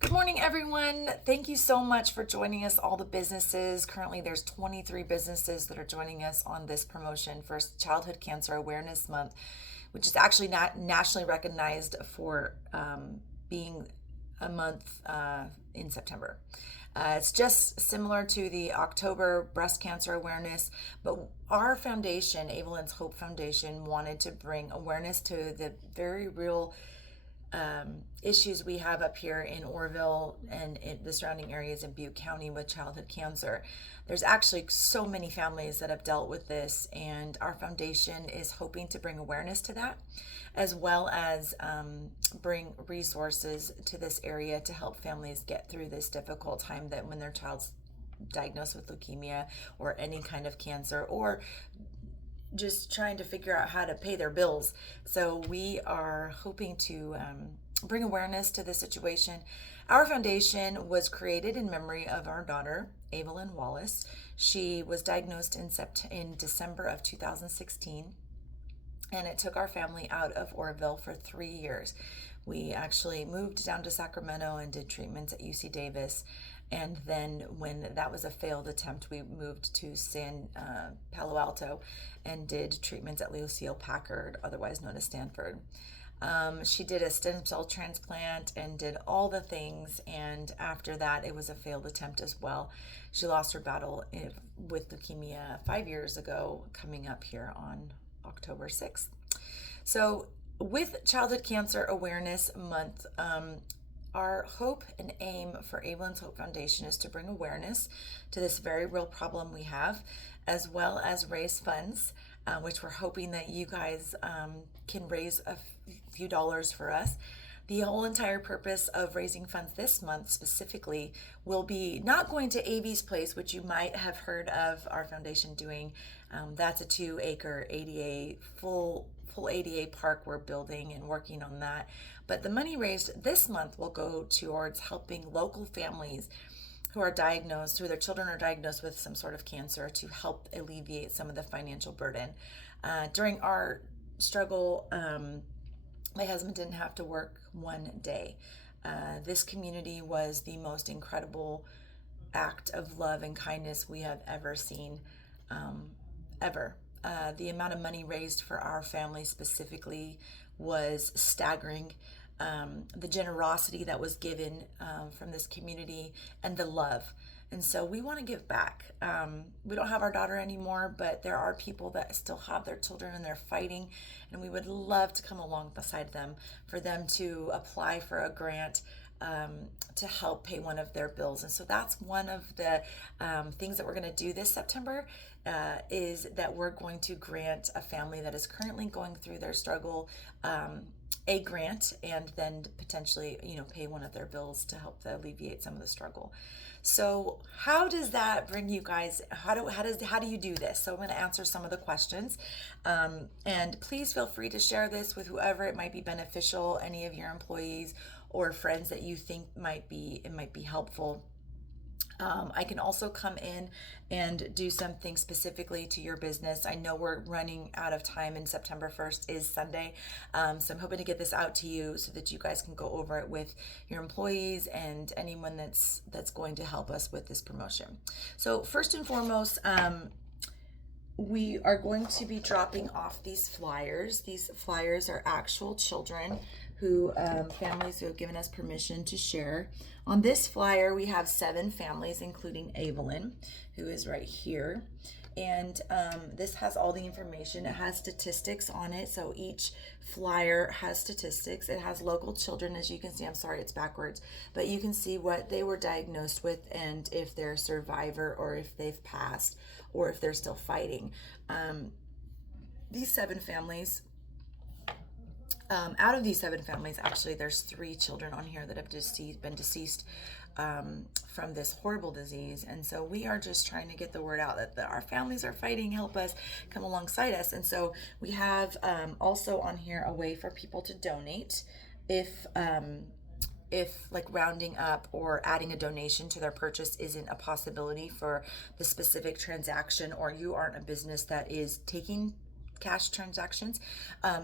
Good morning, everyone. Thank you so much for joining us, all the businesses. Currently, there's 23 businesses that are joining us on this promotion for Childhood Cancer Awareness Month, which is actually not nationally recognized for being a month in September. It's just similar to the October breast cancer awareness, but our foundation, Avalynn's Hope Foundation, wanted to bring awareness to the very real issues we have up here in Orville and in the surrounding areas in Butte County with childhood cancer. There's actually so many families that have dealt with this, and our foundation is hoping to bring awareness to that, as well as bring resources to this area to help families get through this difficult time that when their child's diagnosed with leukemia or any kind of cancer, or just trying to figure out how to pay their bills. So we are hoping to bring awareness to this situation. Our foundation was created in memory of our daughter, Avalynn Wallace. She was diagnosed in December of 2016, and it took our family out of Orville for 3 years. We actually moved down to Sacramento and did treatments at UC Davis. And then when that was a failed attempt, we moved to Palo Alto and did treatments at Lucille Packard, otherwise known as Stanford. She did a stem cell transplant and did all the things. And after that, it was a failed attempt as well. She lost her battle with leukemia 5 years ago, coming up here on October 6th. So with Childhood Cancer Awareness Month, our hope and aim for Avalynn's Hope Foundation is to bring awareness to this very real problem we have, as well as raise funds, which we're hoping that you guys can raise a few dollars for us. The whole entire purpose of raising funds this month specifically will be not going to AV's Place, which you might have heard of our foundation doing. That's a 2-acre ADA, full ADA park we're building and working on that. But the money raised this month will go towards helping local families who are diagnosed, who their children are diagnosed with some sort of cancer, to help alleviate some of the financial burden. During our struggle, my husband didn't have to work one day. This community was the most incredible act of love and kindness we have ever seen, ever. The amount of money raised for our family specifically was staggering. The generosity that was given from this community and the love. And so we want to give back. We don't have our daughter anymore, but there are people that still have their children and they're fighting. And we would love to come along beside them for them to apply for a grant to help pay one of their bills. And so that's one of the things that we're going to do this September, is that we're going to grant a family that is currently going through their struggle a grant, and then potentially, pay one of their bills to help alleviate some of the struggle. So how does that bring you guys? How do you do this? So I'm going to answer some of the questions, and please feel free to share this with whoever it might be beneficial, any of your employees or friends that you think it might be helpful. I can also come in and do something specifically to your business. I know we're running out of time, and September 1st is Sunday. So I'm hoping to get this out to you so that you guys can go over it with your employees and anyone that's going to help us with this promotion. So first and foremost, we are going to be dropping off these flyers. These flyers are actual children families who have given us permission to share. On this flyer, we have 7 families, including Avalynn, who is right here. And this has all the information. It has statistics on it. So each flyer has statistics. It has local children, as you can see. I'm sorry, it's backwards. But you can see what they were diagnosed with and if they're a survivor or if they've passed or if they're still fighting. These 7 families, out of these 7 families, actually, there's 3 children on here that have been deceased from this horrible disease. And so we are just trying to get the word out that our families are fighting. Help us, come alongside us. And so we have also on here a way for people to donate if like rounding up or adding a donation to their purchase isn't a possibility for the specific transaction, or you aren't a business that is taking cash transactions,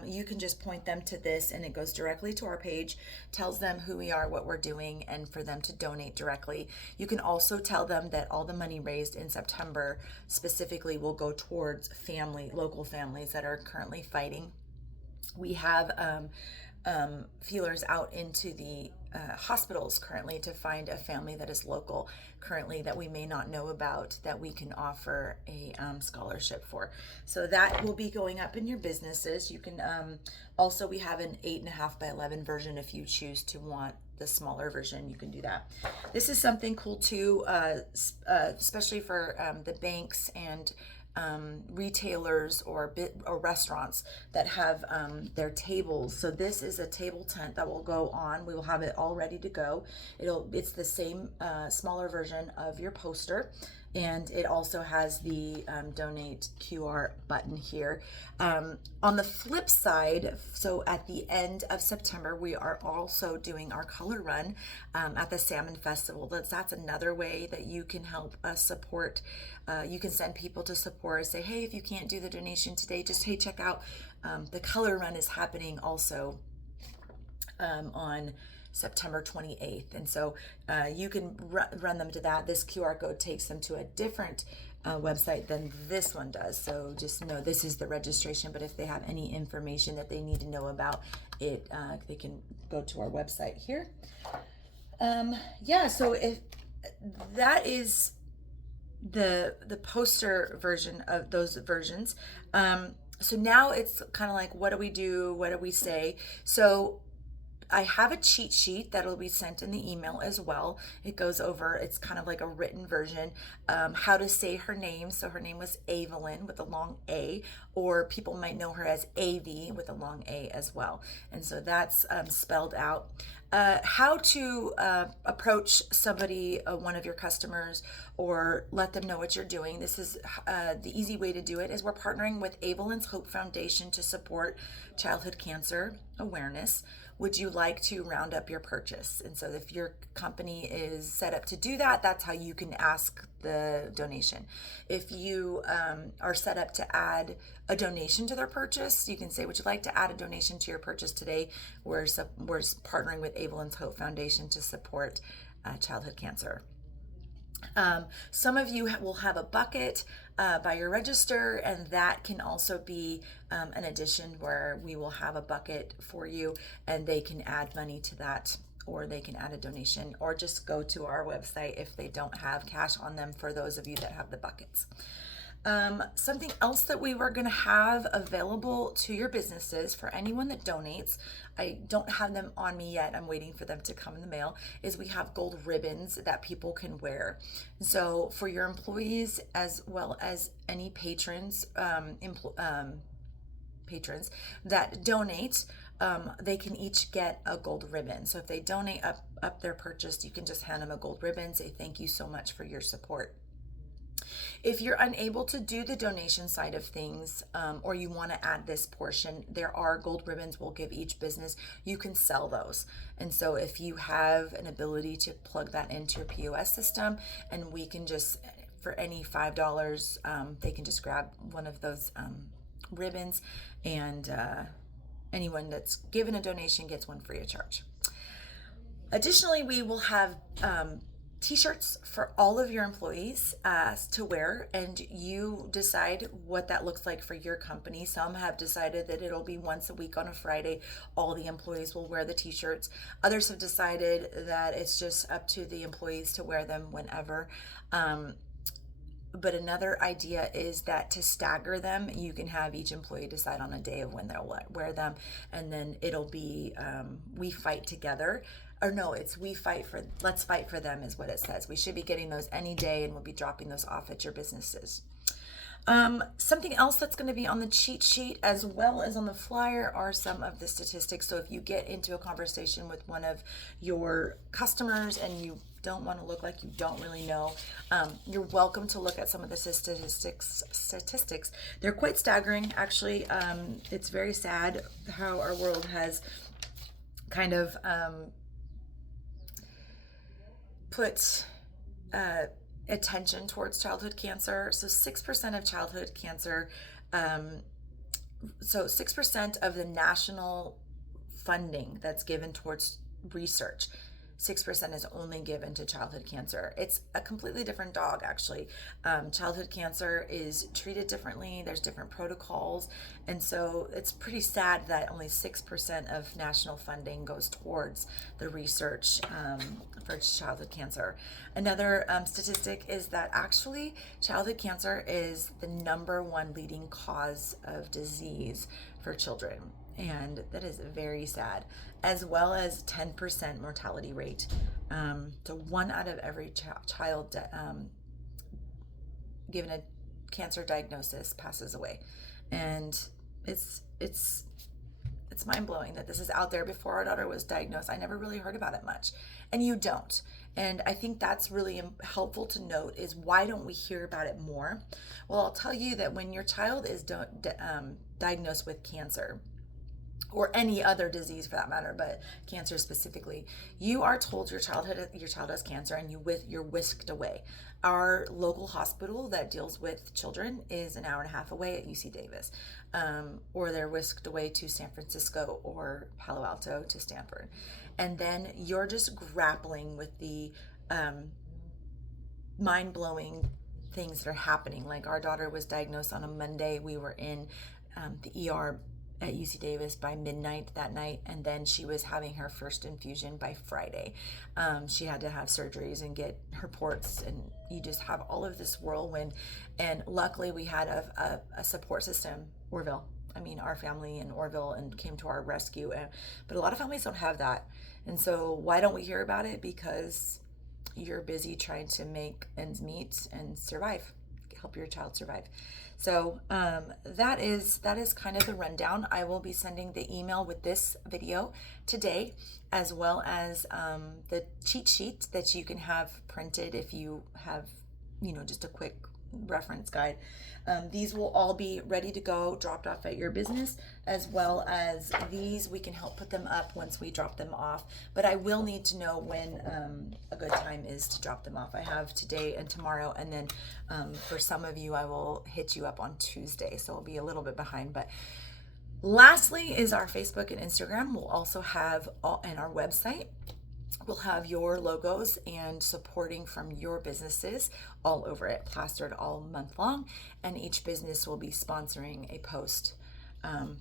you can just point them to this and it goes directly to our page, tells them who we are, what we're doing, and for them to donate directly. You can also tell them that all the money raised in September specifically will go towards local families that are currently fighting. We have feelers out into the hospitals currently to find a family that is local currently that we may not know about, that we can offer a scholarship for. So that will be going up in your businesses. You can also, we have an 8.5 by 11 version. If you choose to want the smaller version, you can do that. This is something cool too, especially for the banks and retailers or restaurants that have their tables. So this is a table tent that will go on. We will have it all ready to go. It's the same smaller version of your poster, and it also has the donate QR button here. On the flip side, so at the end of September, we are also doing our color run at the Salmon Festival. That's another way that you can help us support. You can send people to support, say, hey, if you can't do the donation today, just, hey, check out the color run is happening also on September 28th. And so you can run them to that. This QR code takes them to a different website than this one does. So just know this is the registration, but if they have any information that they need to know about it, they can go to our website here. So if that is the poster version of those versions. So now it's kind of like, what do we do? What do we say? So I have a cheat sheet that'll be sent in the email as well. It goes over, it's kind of like a written version, how to say her name. So her name was Avalynn with a long A, or people might know her as AV with a long A as well. And so that's spelled out. How to approach somebody, one of your customers, or let them know what you're doing. This is the easy way to do it is we're partnering with Avalynn's Hope Foundation to support childhood cancer awareness. Would you like to round up your purchase? And so if your company is set up to do that, that's how you can ask the donation. If you are set up to add a donation to their purchase, you can say, would you like to add a donation to your purchase today? We're partnering with Avalynn's Hope Foundation to support childhood cancer. Some of you will have a bucket by your register, and that can also be an addition where we will have a bucket for you and they can add money to that, or they can add a donation, or just go to our website if they don't have cash on them, for those of you that have the buckets. Something else that we were going to have available to your businesses for anyone that donates, I don't have them on me yet, I'm waiting for them to come in the mail, is we have gold ribbons that people can wear. So for your employees, as well as any patrons, patrons that donate, they can each get a gold ribbon. So if they donate up their purchase, you can just hand them a gold ribbon, say thank you so much for your support. If you're unable to do the donation side of things, or you want to add this portion, there are gold ribbons we'll give each business. You can sell those. And so if you have an ability to plug that into your POS system, and we can just, for any $5, they can just grab one of those ribbons, and anyone that's given a donation gets one free of charge. Additionally, we will have t-shirts for all of your employees to wear, and you decide what that looks like for your company. Some have decided that it'll be once a week on a Friday, all the employees will wear the t-shirts. Others have decided that it's just up to the employees to wear them whenever. But another idea is that to stagger them, you can have each employee decide on a day of when they'll wear them, and then it'll be we fight together. Or no, it's let's fight for them is what it says. We should be getting those any day, and we'll be dropping those off at your businesses. Something else that's going to be on the cheat sheet as well as on the flyer are some of the statistics. So if you get into a conversation with one of your customers and you don't want to look like you don't really know, you're welcome to look at some of the statistics. They're quite staggering, actually. It's very sad how our world has kind of put attention towards childhood cancer. So 6% of childhood cancer so 6% of the national funding that's given towards research, 6% is only given to childhood cancer. It's a completely different dog, actually. Childhood cancer is treated differently. There's different protocols. And so it's pretty sad that only 6% of national funding goes towards the research for childhood cancer. Another statistic is that actually childhood cancer is the number one leading cause of disease for children. And that is very sad, as well as 10% mortality rate. So one out of every child given a cancer diagnosis passes away, and it's mind blowing that this is out there. Before our daughter was diagnosed, I never really heard about it much, and you don't. And I think that's really helpful to note is why don't we hear about it more? Well, I'll tell you that when your child is diagnosed with cancer, or any other disease for that matter, but cancer specifically, you are told your child has cancer, and you're whisked away. Our local hospital that deals with children is an hour and a half away at UC Davis, or they're whisked away to San Francisco or Palo Alto to Stanford. And then you're just grappling with the mind-blowing things that are happening. Like our daughter was diagnosed on a Monday. We were in the ER at UC Davis by midnight that night, and then she was having her first infusion by Friday. She had to have surgeries and get her ports, and you just have all of this whirlwind. And luckily we had a support system, Orville. I mean, our family in Orville, and came to our rescue. But a lot of families don't have that. And so why don't we hear about it? Because you're busy trying to make ends meet and survive, help your child survive. So that is kind of the rundown. I will be sending the email with this video today, as well as the cheat sheet that you can have printed if you have, just a quick reference guide. These will all be ready to go, dropped off at your business, as well as these we can help put them up once we drop them off. But I will need to know when a good time is to drop them off. I have today and tomorrow, and then for some of you I will hit you up on Tuesday, so I'll be a little bit behind. But lastly is our Facebook and Instagram. We'll also have and our website. We'll have your logos and supporting from your businesses all over it, plastered all month long, and each business will be sponsoring a post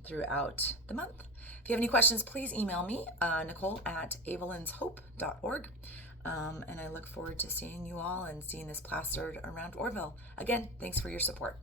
throughout the month. If you have any questions, please email me, nicole@avalynnshope.org, and I look forward to seeing you all and seeing this plastered around Orville. Again, thanks for your support.